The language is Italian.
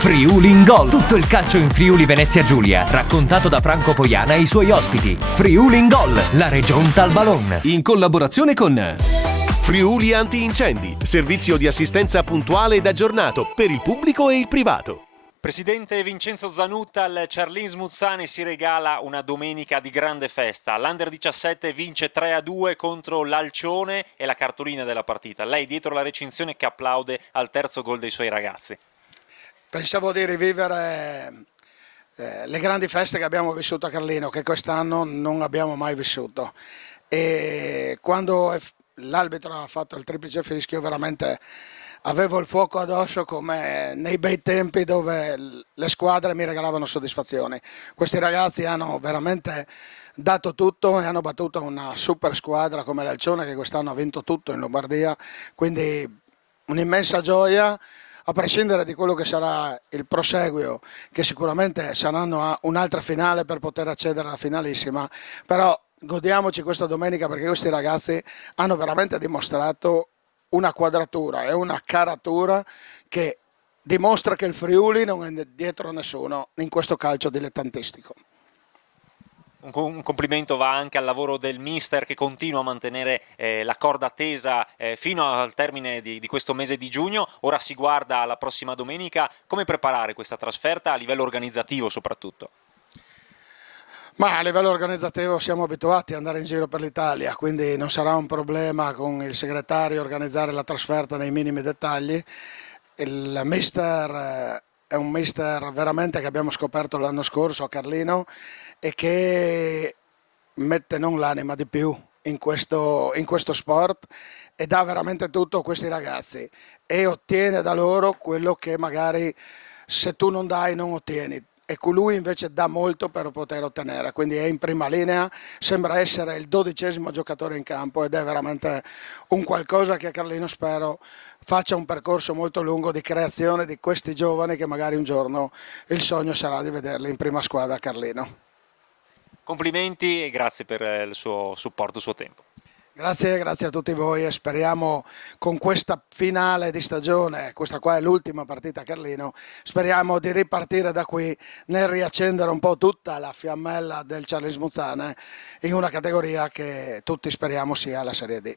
Friuli in Gol. Tutto il calcio in Friuli Venezia Giulia, raccontato da Franco Poiana e i suoi ospiti. Friuli in Gol, la regione tal ballon. In collaborazione con Friuli Antincendi, servizio di assistenza puntuale ed aggiornato per il pubblico e il privato. Presidente Vincenzo Zanutta, al Charlins Muzzane si regala una domenica di grande festa. L'Under 17 vince 3-2 contro l'Alcione e la cartolina della partita. Lei dietro la recinzione che applaude al terzo gol dei suoi ragazzi. Pensavo di rivivere le grandi feste che abbiamo vissuto a Carlino, che quest'anno non abbiamo mai vissuto. E quando l'arbitro ha fatto il triplice fischio, veramente avevo il fuoco addosso come nei bei tempi dove le squadre mi regalavano soddisfazioni. Questi ragazzi hanno veramente dato tutto e hanno battuto una super squadra come l'Alcione, che quest'anno ha vinto tutto in Lombardia, quindi un'immensa gioia, a prescindere di quello che sarà il proseguio, che sicuramente saranno un'altra finale per poter accedere alla finalissima, però godiamoci questa domenica perché questi ragazzi hanno veramente dimostrato una quadratura e una caratura che dimostra che il Friuli non è dietro a nessuno in questo calcio dilettantistico. Un complimento va anche al lavoro del mister, che continua a mantenere la corda tesa fino al termine di questo mese di giugno. Ora si guarda alla prossima domenica. Come preparare questa trasferta a livello organizzativo soprattutto? Ma a livello organizzativo siamo abituati ad andare in giro per l'Italia, quindi non sarà un problema con il segretario organizzare la trasferta nei minimi dettagli. Il mister è un mister veramente che abbiamo scoperto l'anno scorso a Carlino e che mette non l'anima di più in questo sport e dà veramente tutto a questi ragazzi e ottiene da loro quello che magari se tu non dai non ottieni. E colui invece dà molto per poter ottenere, quindi è in prima linea, sembra essere il 12° giocatore in campo ed è veramente un qualcosa che a Carlino spero faccia un percorso molto lungo di creazione di questi giovani che magari un giorno il sogno sarà di vederli in prima squadra a Carlino. Complimenti e grazie per il suo supporto, il suo tempo. Grazie a tutti voi e speriamo con questa finale di stagione, questa qua è l'ultima partita a Carlino, speriamo di ripartire da qui nel riaccendere un po' tutta la fiammella del Charlins Muzzane in una categoria che tutti speriamo sia la Serie D.